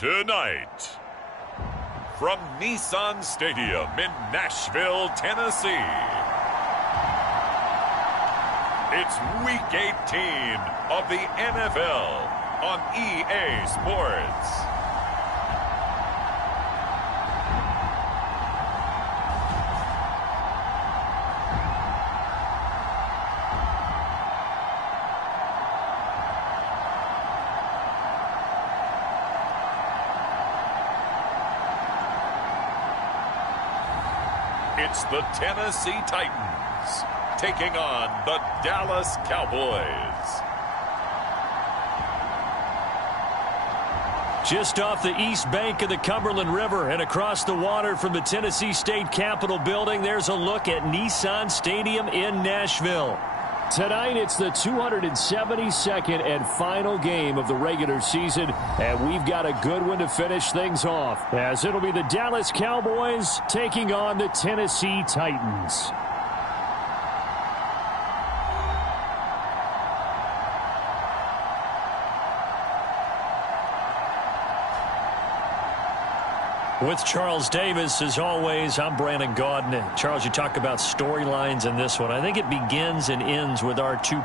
Tonight, from Nissan Stadium in Nashville, Tennessee, it's Week 18 of the NFL on EA Sports. It's the Tennessee Titans taking on the Dallas Cowboys. Just off the east bank of the Cumberland River and across the water from the Tennessee State Capitol building, there's a look at Nissan Stadium in Nashville. Tonight, it's the 272nd and final game of the regular season, and we've got a good one to finish things off, as it'll be the Dallas Cowboys taking on the Tennessee Titans. With Charles Davis, as always, I'm Brandon Gaudin. Charles, you talk about storylines in this one. I think it begins and ends with our two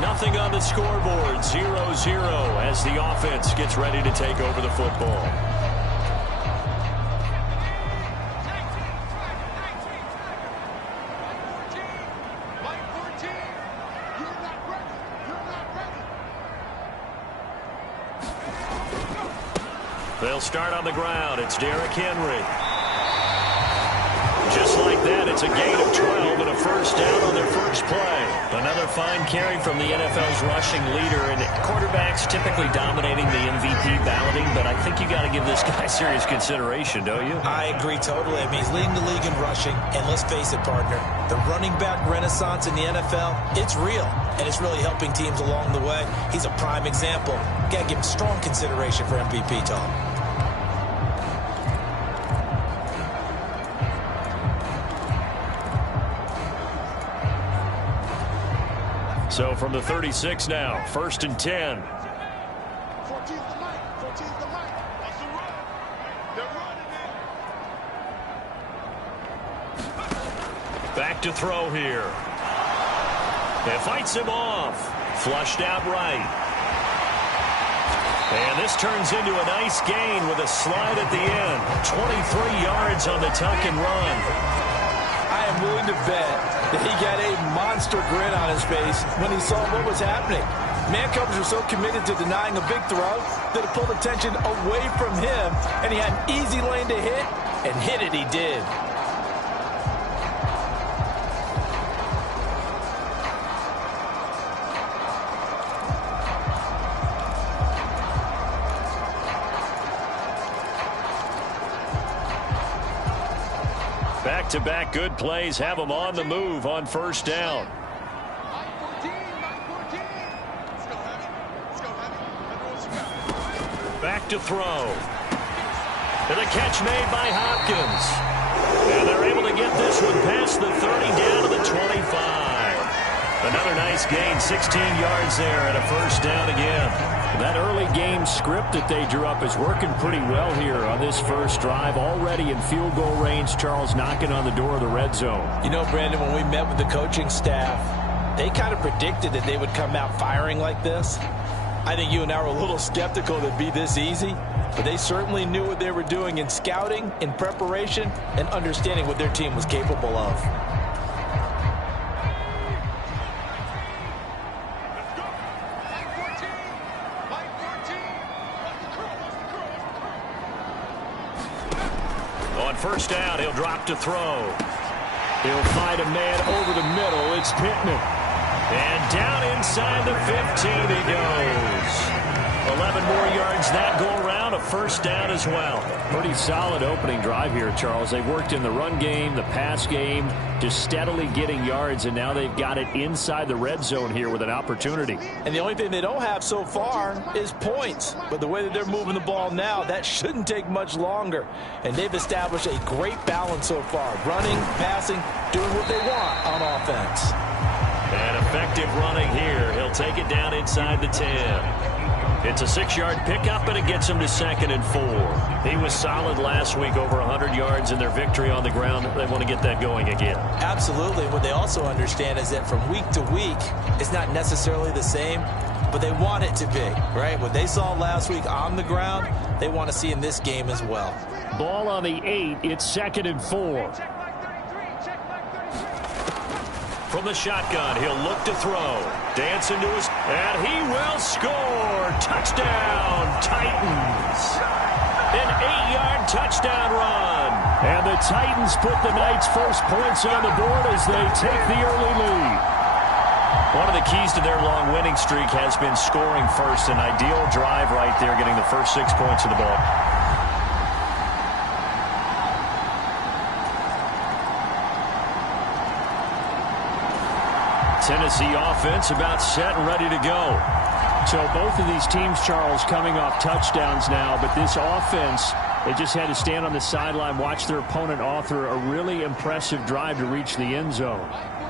Nothing on the scoreboard, 0-0 as the offense gets ready to take over the football. They'll start on the ground. It's Derrick Henry. Just like that, it's a gain of 12 and a first down on their first play. Another fine carry from the NFL's rushing leader, and quarterbacks typically dominating the MVP balloting, but I think you got to give this guy serious consideration, don't you? I agree totally. I mean, he's leading the league in rushing, and let's face it, partner, the running back renaissance in the NFL, it's real, and it's really helping teams along the way. He's a prime example. Got to give him strong consideration for MVP, Tom. So from the 36 now, 1st and 10. Back to throw here. It fights him off. Flushed out right. And this turns into a nice gain with a slide at the end. 23 yards on the tuck and run. I am willing to bet that he got a monster grin on his face when he saw what was happening. Man-covers are so committed to denying a big throw that it pulled attention away from him, and he had an easy lane to hit, and hit it he did. Back-to-back good plays have them on the move on first down. Back to throw. And the catch made by Hopkins. And they're able to get this one past the 30 down to the 25. Another nice gain, 16 yards there and a first down again. That early game script that they drew up is working pretty well here on this first drive. Already in field goal range, Charles knocking on the door of the red zone. You know, Brandon, when we met with the coaching staff, they kind of predicted that they would come out firing like this. I think you and I were a little skeptical that it'd be this easy, but they certainly knew what they were doing in scouting, in preparation, and understanding what their team was capable of. On first down, he'll drop to throw. He'll find a man over the middle. It's Pittman. And down inside the 15 he goes. 11 more yards that go around. on a first down as well. Pretty solid opening drive here, Charles. They worked in the run game, the pass game, just steadily getting yards, and now they've got it inside the red zone here with an opportunity. And the only thing they don't have so far is points. But the way that they're moving the ball now, that shouldn't take much longer. And they've established a great balance so far. Running, passing, doing what they want on offense. And effective running here. He'll take it down inside the 10. It's a 6-yard pickup, and it gets him to 2nd and 4. He was solid last week, over 100 yards in their victory on the ground. They want to get that going again. Absolutely. What they also understand is that from week to week, it's not necessarily the same, but they want it to be, right? What they saw last week on the ground, they want to see in this game as well. Ball on the 8. It's 2nd and 4. From the shotgun, he'll look to throw. Dance into his, and he will score. Touchdown, Titans. An 8-yard touchdown run. And the Titans put the Knights' first points on the board as they take the early lead. One of the keys to their long winning streak has been scoring first. An ideal drive right there, getting the first 6 points of the ball. Tennessee offense about set and ready to go. So both of these teams, Charles, coming off touchdowns now, but this offense, they just had to stand on the sideline, watch their opponent author a really impressive drive to reach the end zone.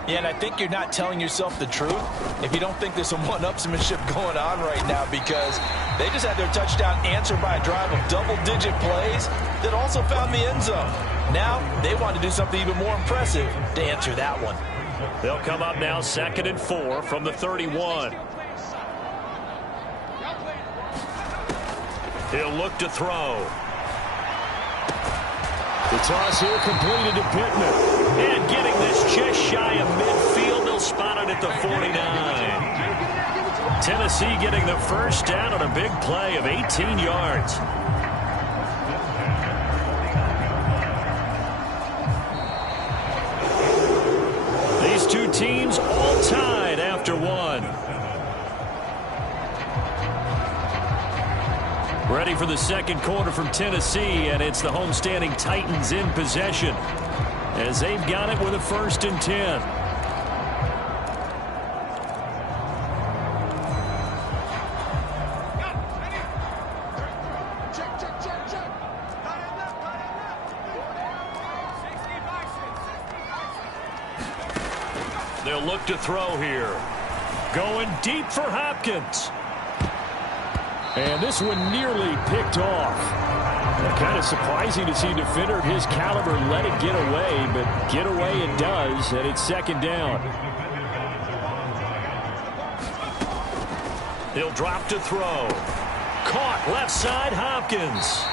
Yeah, and I think you're not telling yourself the truth if you don't think there's some one-upsmanship going on right now, because they just had their touchdown answered by a drive of double-digit plays that also found the end zone. Now they want to do something even more impressive to answer that one. They'll come up now 2nd and 4 from the 31. He'll look to throw. The toss here completed to Pittman. And getting this just shy of midfield, they'll spot it at the 49. Tennessee getting the first down on a big play of 18 yards. These two teams all tied after one. Ready for the second quarter from Tennessee, and it's the homestanding Titans in possession as they've got it with a 1st and 10. They'll look to throw here. Going deep for Hopkins. And this one nearly picked off. Kind of surprising to see a defender of his caliber let it get away, but get away it does, and it's 2nd down. He'll drop to throw. Caught left side, Hopkins.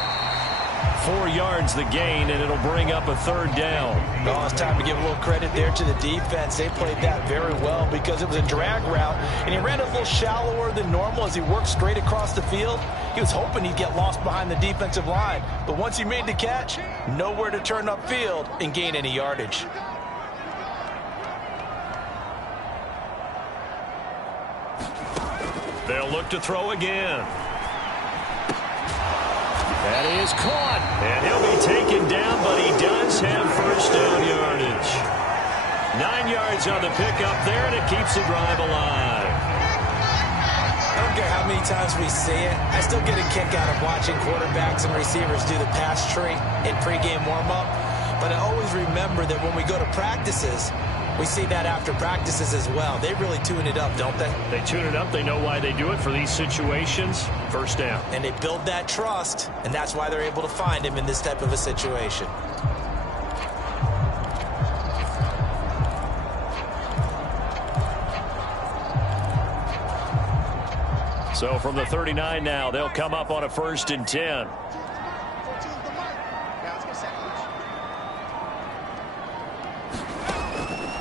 4 yards the gain, and it'll bring up a 3rd down. Oh, it's time to give a little credit there to the defense. They played that very well because it was a drag route, and he ran a little shallower than normal as he worked straight across the field. He was hoping he'd get lost behind the defensive line, but once he made the catch, nowhere to turn upfield and gain any yardage. They'll look to throw again. That is caught. And he'll be taken down, but he does have first down yardage. 9 yards on the pickup there, and it keeps the drive alive. I don't care how many times we see it. I still get a kick out of watching quarterbacks and receivers do the pass tree in pregame warm-up. But I always remember that when we go to practices, we see that after practices as well. They really tune it up, don't they? They tune it up. They know why they do it for these situations. First down. And they build that trust, and that's why they're able to find him in this type of a situation. So from the 39 now, they'll come up on a 1st and 10.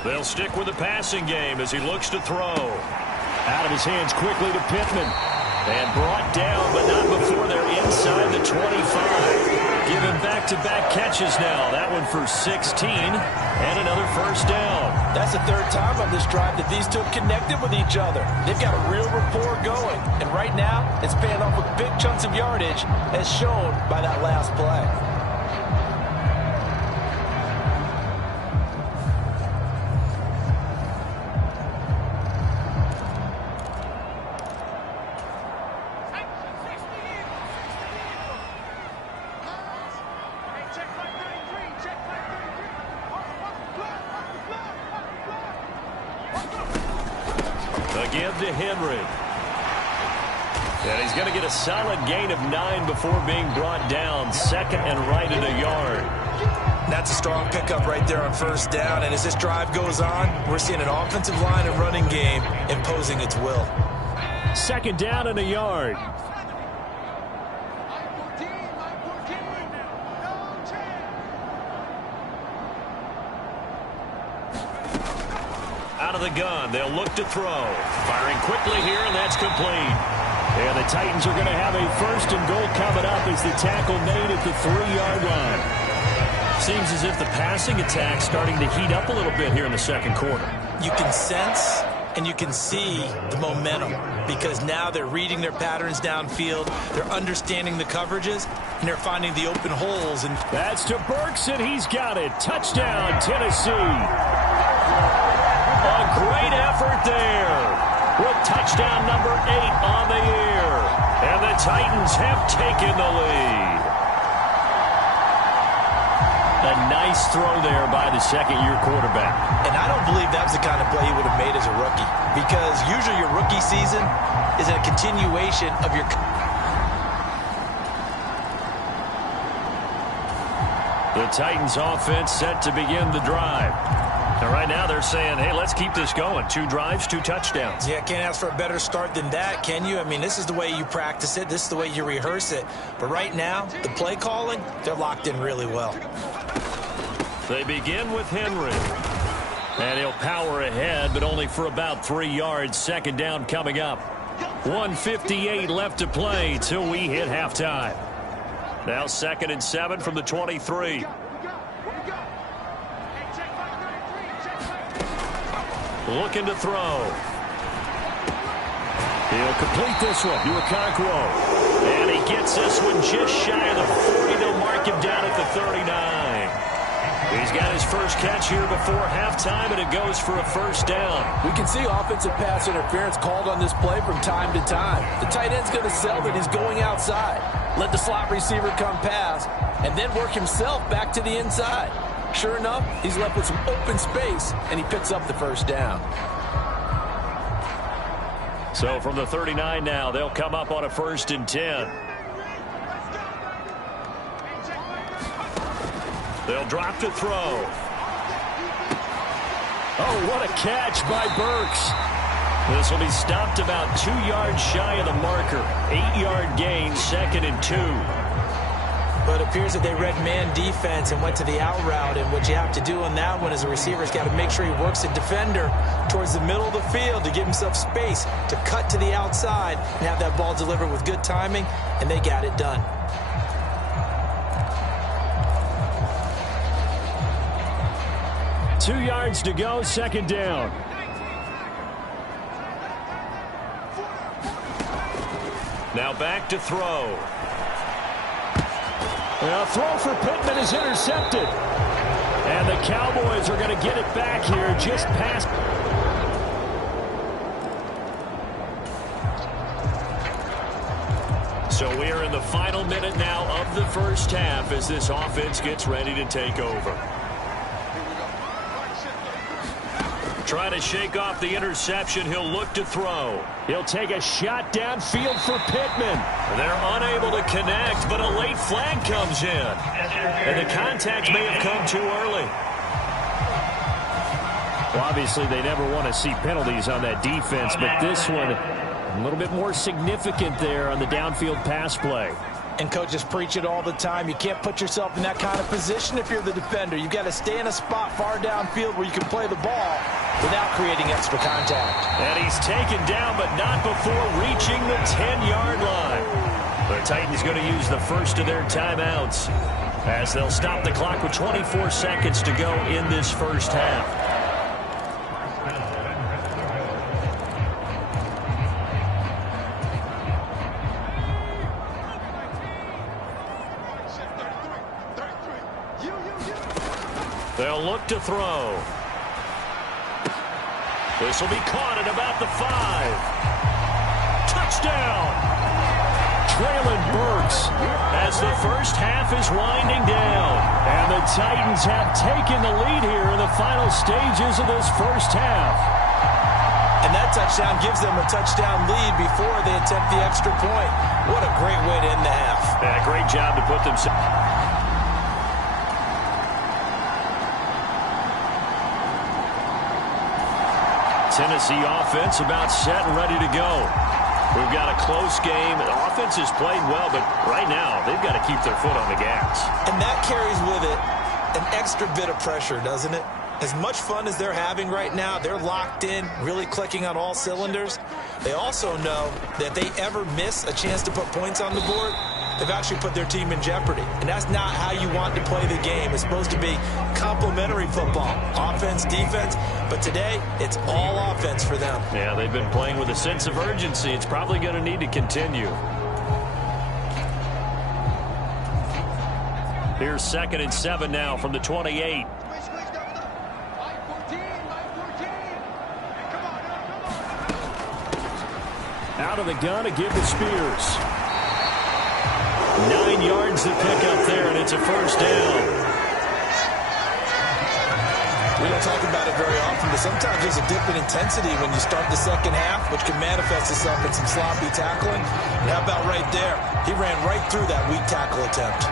They'll stick with the passing game as he looks to throw. Out of his hands quickly to Pittman. And brought down, but not before they're inside the 25. Given back-to-back catches now. That one for 16 and another first down. That's the third time on this drive that these two have connected with each other. They've got a real rapport going. And right now, it's paying off with big chunks of yardage, as shown by that last play. Again to Henry. And he's going to get a solid gain of 9 before being brought down. Second and right at a yard. That's a strong pickup right there on first down. And as this drive goes on, we're seeing an offensive line and running game imposing its will. Second down and a yard. Out of the gun, they'll look to throw. Firing quickly here, and that's complete. And the Titans are going to have a first and goal coming up as the tackle made at the 3-yard line. Seems as if the passing attack's starting to heat up a little bit here in the second quarter. You can sense and you can see the momentum because now they're reading their patterns downfield, they're understanding the coverages, and they're finding the open holes. And that's to Burks, and he's got it. Touchdown, Tennessee. A great effort there with touchdown number 8 on the year. And the Titans have taken the lead. A nice throw there by the second-year quarterback. And I don't believe that was the kind of play he would have made as a rookie, because usually your rookie season is a continuation of your... The Titans offense set to begin the drive. And right now they're saying, hey, let's keep this going. 2 drives, 2 touchdowns. Yeah, can't ask for a better start than that, can you? I mean, this is the way you practice it. This is the way you rehearse it. But right now, the play calling, they're locked in really well. They begin with Henry. And he'll power ahead, but only for about 3 yards. Second down coming up. 1:58 left to play till we hit halftime. Now 2nd and 7 from the 23. Looking to throw. He'll complete this one to Okonkwo. And he gets this one just shy of the 40. They'll mark him down at the 39. He's got his first catch here before halftime, and it goes for a first down. We can see offensive pass interference called on this play from time to time. The tight end's going to sell that he's going outside. Let the slot receiver come pass, and then work himself back to the inside. Sure enough, he's left with some open space, and he picks up the first down. So from the 39 now, they'll come up on a 1st and 10. They'll drop to throw. Oh, what a catch by Burks. This will be stopped about 2 yards shy of the marker. 8-yard gain, 2nd and 2. But it appears that they read man defense and went to the out route. And what you have to do on that one is a receiver's got to make sure he works the defender towards the middle of the field to give himself space to cut to the outside and have that ball delivered with good timing, and they got it done. Two yards to go, second down. Now back to throw. A throw for Pittman is intercepted. And the Cowboys are going to get it back here just past. So we are in the final minute now of the first half as this offense gets ready to take over. Trying to shake off the interception. He'll look to throw. He'll take a shot downfield for Pittman. They're unable to connect, but a late flag comes in. And the contact may have come too early. Well, obviously, they never want to see penalties on that defense, but this one, a little bit more significant there on the downfield pass play. And coaches preach it all the time. You can't put yourself in that kind of position if you're the defender. You've got to stay in a spot far downfield where you can play the ball without creating extra contact. And he's taken down, but not before reaching the 10-yard line. The Titans going to use the first of their timeouts as they'll stop the clock with 24 seconds to go in this first half. They'll look to throw. This will be caught at about the 5. Touchdown! Traylon Burks As the first half is winding down. and the Titans have taken the lead here in the final stages of this first half. And that touchdown gives them a touchdown lead before they attempt the extra point. What a great way to end the half. Yeah, great job to put themselves. Tennessee offense about set and ready to go. We've got a close game. The offense has played well, but right now they've got to keep their foot on the gas. And that carries with it an extra bit of pressure, doesn't it? As much fun as they're having right now, they're locked in, really clicking on all cylinders. They also know that if they ever miss a chance to put points on the board, they've actually put their team in jeopardy. And that's not how you want to play the game. It's supposed to be complementary football, offense, defense. But today, it's all offense for them. Yeah, they've been playing with a sense of urgency. It's probably going to need to continue. Here's 2nd and 7 now from the 28. Out of the gun to give to Spears. 9 yards to pick up there, and it's a first down. We don't talk about it very often, but sometimes there's a dip in intensity when you start the second half, which can manifest itself in some sloppy tackling. And how about right there? He ran right through that weak tackle attempt.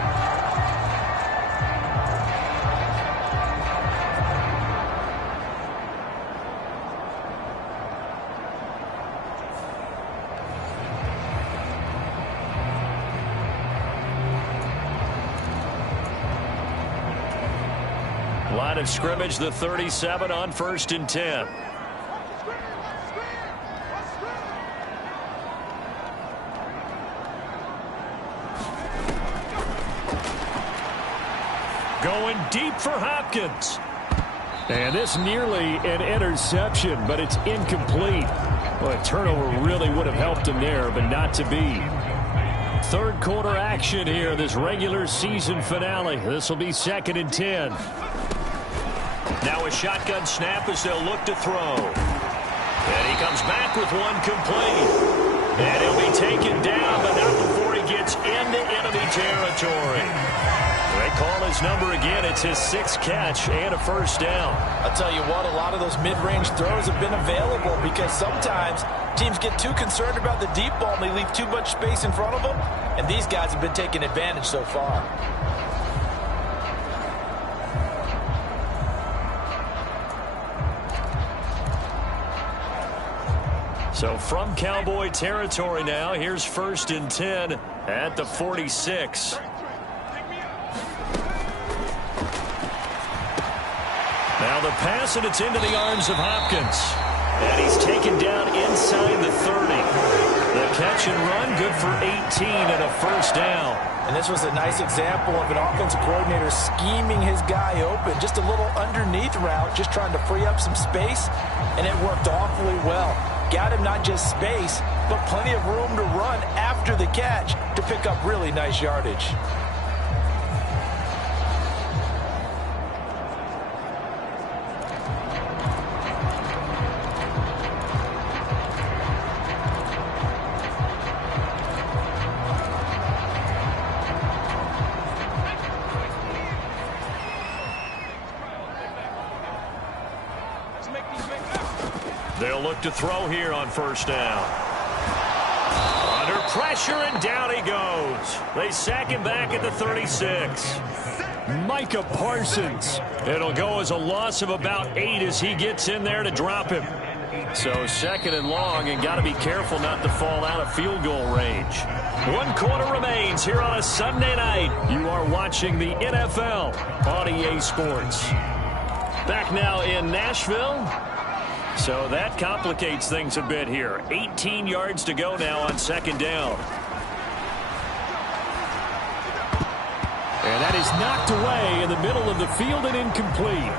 Line of scrimmage, the 37 on 1st and 10. Going deep for Hopkins. And this nearly an interception, but it's incomplete. Well, a turnover really would have helped him there, but not to be. Third quarter action here, this regular season finale. This will be 2nd and 10. Now a shotgun snap as they'll look to throw. And he comes back with one complete. And he'll be taken down, but not before he gets into enemy territory. They call his number again. It's his 6th catch and a first down. I'll tell you what, a lot of those mid-range throws have been available because sometimes teams get too concerned about the deep ball and they leave too much space in front of them. And these guys have been taking advantage so far. So from Cowboy territory now, here's 1st and 10 at the 46. Now the pass, and it's into the arms of Hopkins. And he's taken down inside the 30. The catch and run, good for 18 and a first down. And this was a nice example of an offensive coordinator scheming his guy open. Just a little underneath route, just trying to free up some space, and it worked awfully well. Got him not just space, but plenty of room to run after the catch to pick up really nice yardage. They'll look to throw here on first down. Under pressure, and down he goes. They sack him back at the 36. Micah Parsons. It'll go as a loss of about 8 as he gets in there to drop him. So 2nd and long, and got to be careful not to fall out of field goal range. 1 quarter remains here on a Sunday night. You are watching the NFL on EA Sports. Back now in Nashville. So that complicates things a bit here. 18 yards to go now on 2nd down. And that is knocked away in the middle of the field and incomplete.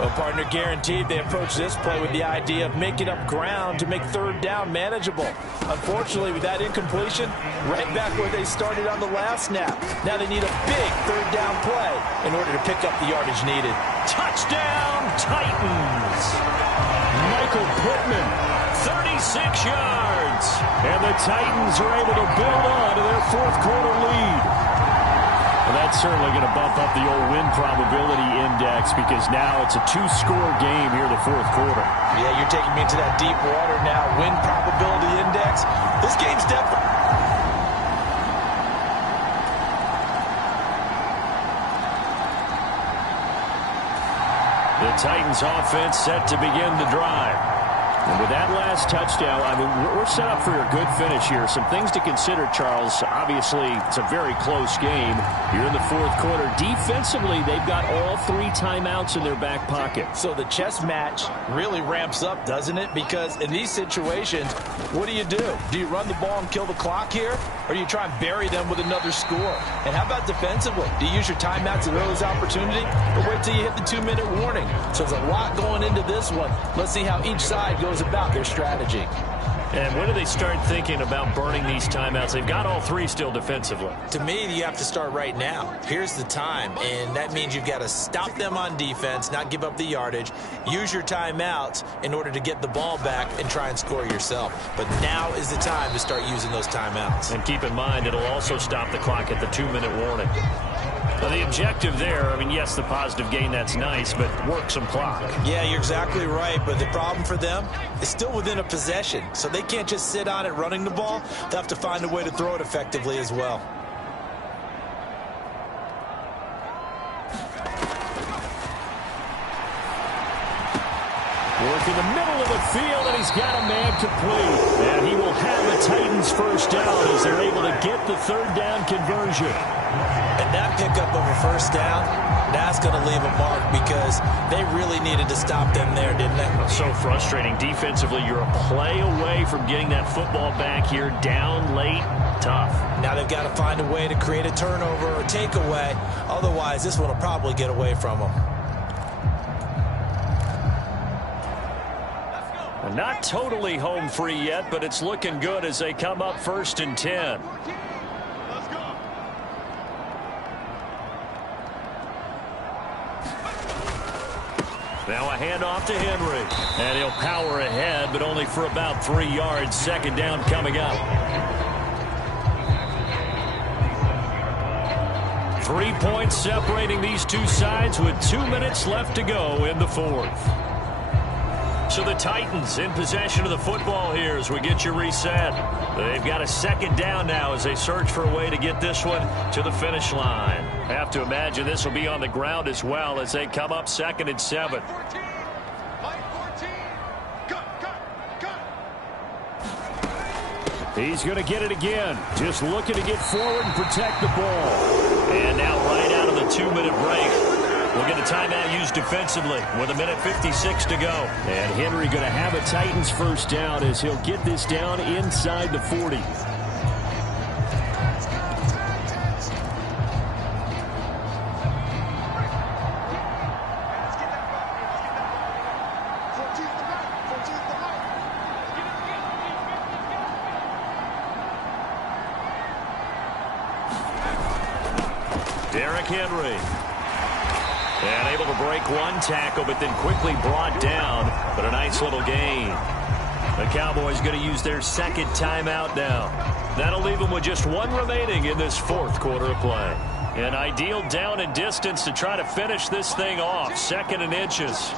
Well, partner, guaranteed they approach this play with the idea of making up ground to make third down manageable. Unfortunately, with that incompletion, right back where they started on the last snap. Now they need a big third down play in order to pick up the yardage needed. Touchdown, Titans! Michael Pittman, 36 yards. and the Titans are able to build on to their fourth quarter lead. Well, that's certainly going to bump up the old win probability index because now it's a two-score game here in the fourth quarter. Yeah, you're taking me into that deep water now. Win probability index. This game's definitely... The Titans offense set to begin the drive. And with that last touchdown, I mean, we're set up for a good finish here. Some things to consider, Charles. Obviously, it's a very close game. You're in the fourth quarter. Defensively, they've got all three timeouts in their back pocket. So the chess match really ramps up, doesn't it? Because in these situations, what do? Do you run the ball and kill the clock here? Or do you try and bury them with another score? And how about defensively? Do you use your timeouts at earliest opportunity? Or wait till you hit the 2-minute warning? So there's a lot going into this one. Let's see how each side goes about their strategy. And when do they start thinking about burning these timeouts? They've got all three still defensively. To me, you have to start right now. Here's the time, and that means you've got to stop them on defense, not give up the yardage, use your timeouts in order to get the ball back and try and score yourself. But now is the time to start using those timeouts. And keep in mind, it'll also stop the clock at the 2-minute warning. Well, the objective there, I mean, yes, the positive gain, that's nice, but work some clock. Yeah, you're exactly right, but the problem for them is still within a possession, so they can't just sit on it running the ball. They'll have to find a way to throw it effectively as well. Work in the middle of the field, and he's got a man complete. And he will have the Titans first down as they're able to get the third down conversion. And that pickup of a first down, that's going to leave a mark because they really needed to stop them there, didn't they? So frustrating. Defensively, you're a play away from getting that football back here down late. Tough. Now they've got to find a way to create a turnover or takeaway. Otherwise, this one will probably get away from them. Not totally home free yet, but it's looking good as they come up 1st and 10. Now a handoff to Henry. And he'll power ahead, but only for about 3 yards. Second down coming up. 3 points separating these two sides with 2 minutes left to go in the fourth. So the Titans in possession of the football here as we get you reset. They've got a second down now as they search for a way to get this one to the finish line. Have to imagine this will be on the ground as well as they come up 2nd and 7. He's going to get it again. Just looking to get forward and protect the ball. And now right out of the 2-minute break, we'll get a timeout used defensively with 1:56 to go. And Henry going to have a Titans first down as he'll get this down inside the 40. Derrick Henry. And able to break one tackle, but then quickly brought down. But a nice little gain. The Cowboys going to use their second timeout now. That'll leave them with just one remaining in this fourth quarter of play. An ideal down and distance to try to finish this thing off. 2nd and inches.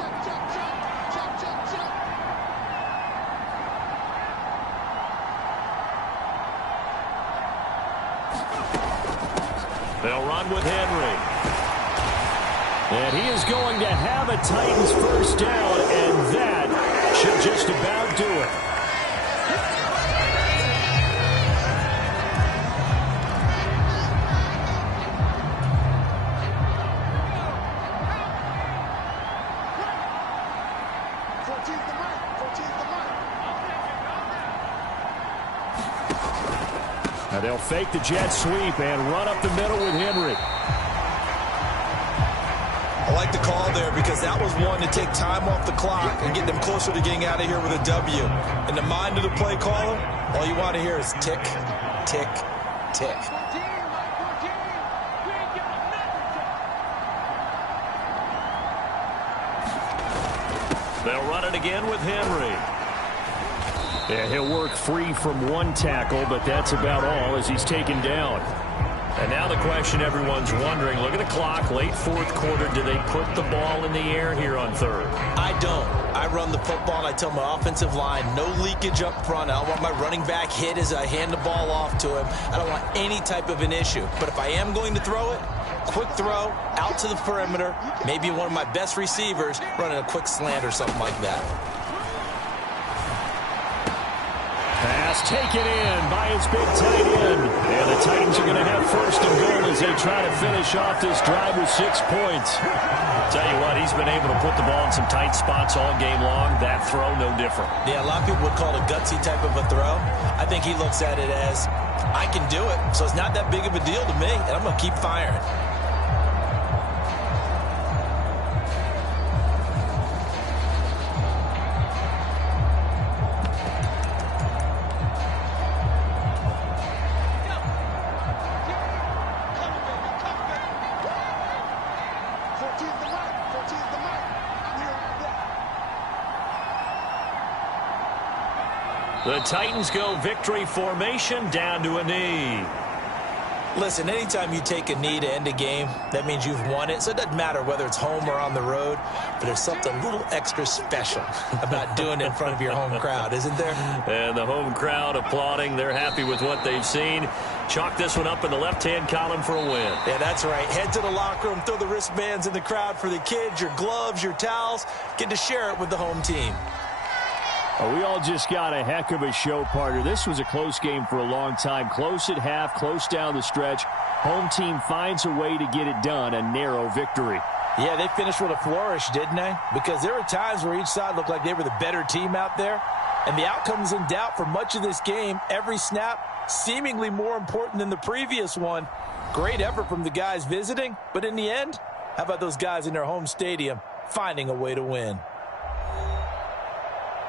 They'll run with Henry. And he is going to have a Titans first down, and that should just about do it. Now they'll fake the jet sweep and run up the middle with Henry. I like the call there because that was one to take time off the clock and get them closer to getting out of here with a W. In the mind of the play caller, all you want to hear is tick, tick, tick. They'll run it again with Henry. Yeah, he'll work free from one tackle, but that's about all as he's taken down. And now the question everyone's wondering, look at the clock, late fourth quarter, do they put the ball in the air here on third? I don't. I run the football, and I tell my offensive line, no leakage up front. I don't want my running back hit as I hand the ball off to him. I don't want any type of an issue. But if I am going to throw it, quick throw, out to the perimeter, maybe one of my best receivers running a quick slant or something like that. Pass taken in by his big tight end. And the Titans are going to have first and goal as they try to finish off this drive with 6 points. Tell you what, he's been able to put the ball in some tight spots all game long. That throw, no different. Yeah, a lot of people would call it a gutsy type of a throw. I think he looks at it as, I can do it, so it's not that big of a deal to me, and I'm going to keep firing. The Titans go victory formation down to a knee. Listen, anytime you take a knee to end a game, that means you've won it. So it doesn't matter whether it's home or on the road, but there's something a little extra special about doing it in front of your home crowd, isn't there? And the home crowd applauding. They're happy with what they've seen. Chalk this one up in the left-hand column for a win. Yeah, that's right. Head to the locker room, throw the wristbands in the crowd for the kids, your gloves, your towels. Get to share it with the home team. We all just got a heck of a show, partner. This was a close game for a long time. Close at half, close down the stretch. Home team finds a way to get it done, a narrow victory. Yeah, they finished with a flourish, didn't they? Because there were times where each side looked like they were the better team out there. And the outcome's in doubt for much of this game. Every snap seemingly more important than the previous one. Great effort from the guys visiting. But in the end, how about those guys in their home stadium finding a way to win?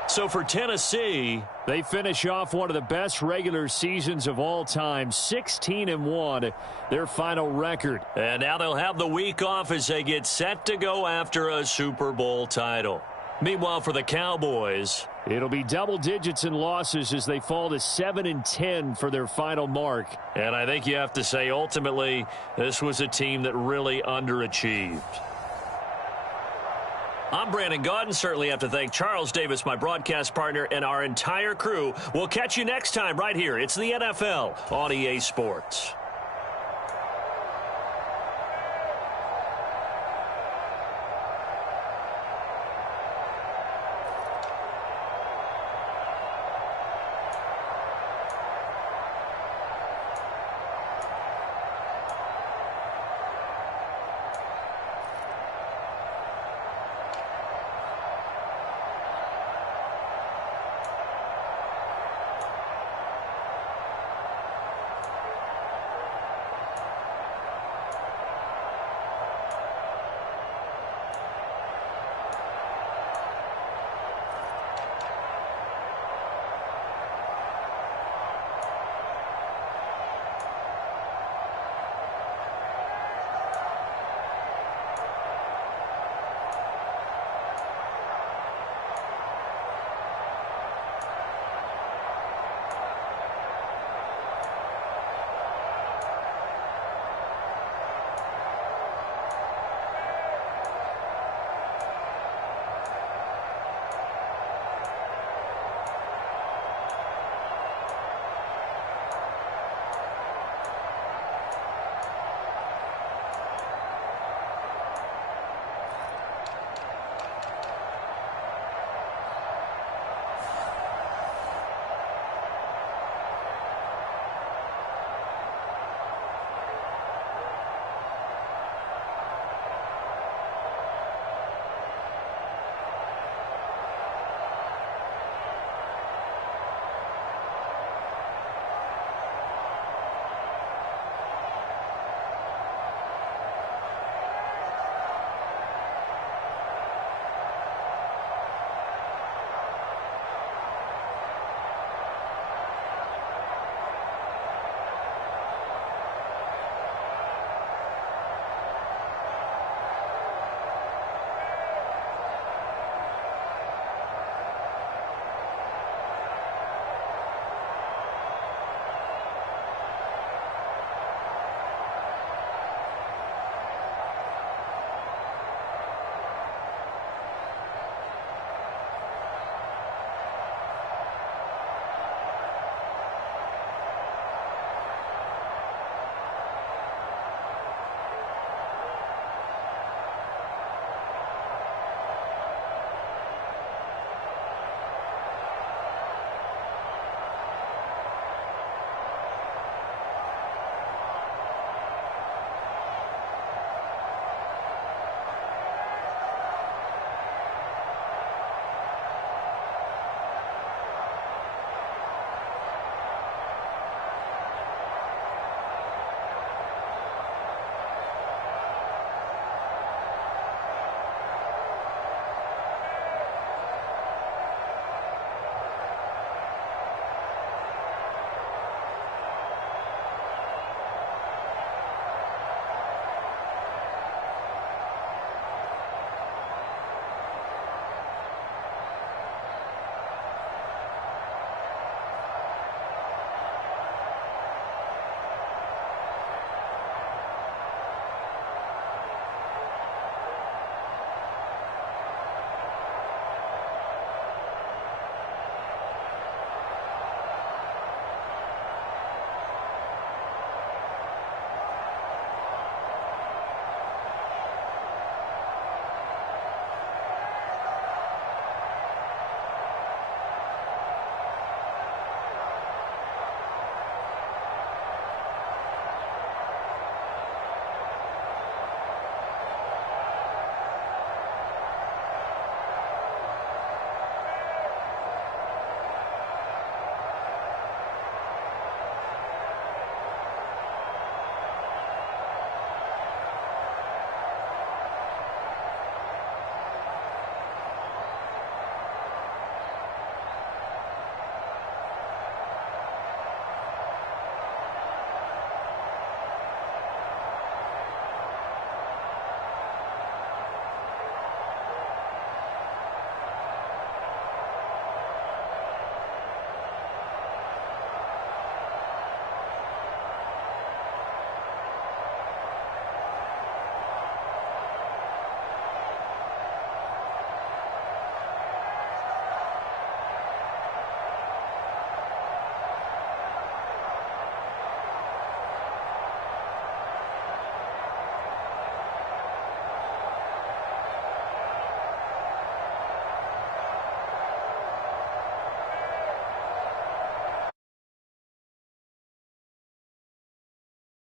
So for Tennessee, they finish off one of the best regular seasons of all time, 16-1, their final record. And now they'll have the week off as they get set to go after a Super Bowl title. Meanwhile, for the Cowboys, it'll be double digits in losses as they fall to 7-10 for their final mark. And I think you have to say, ultimately, this was a team that really underachieved. I'm Brandon Gaudin. Certainly have to thank Charles Davis, my broadcast partner, and our entire crew. We'll catch you next time right here. It's the NFL on EA Sports.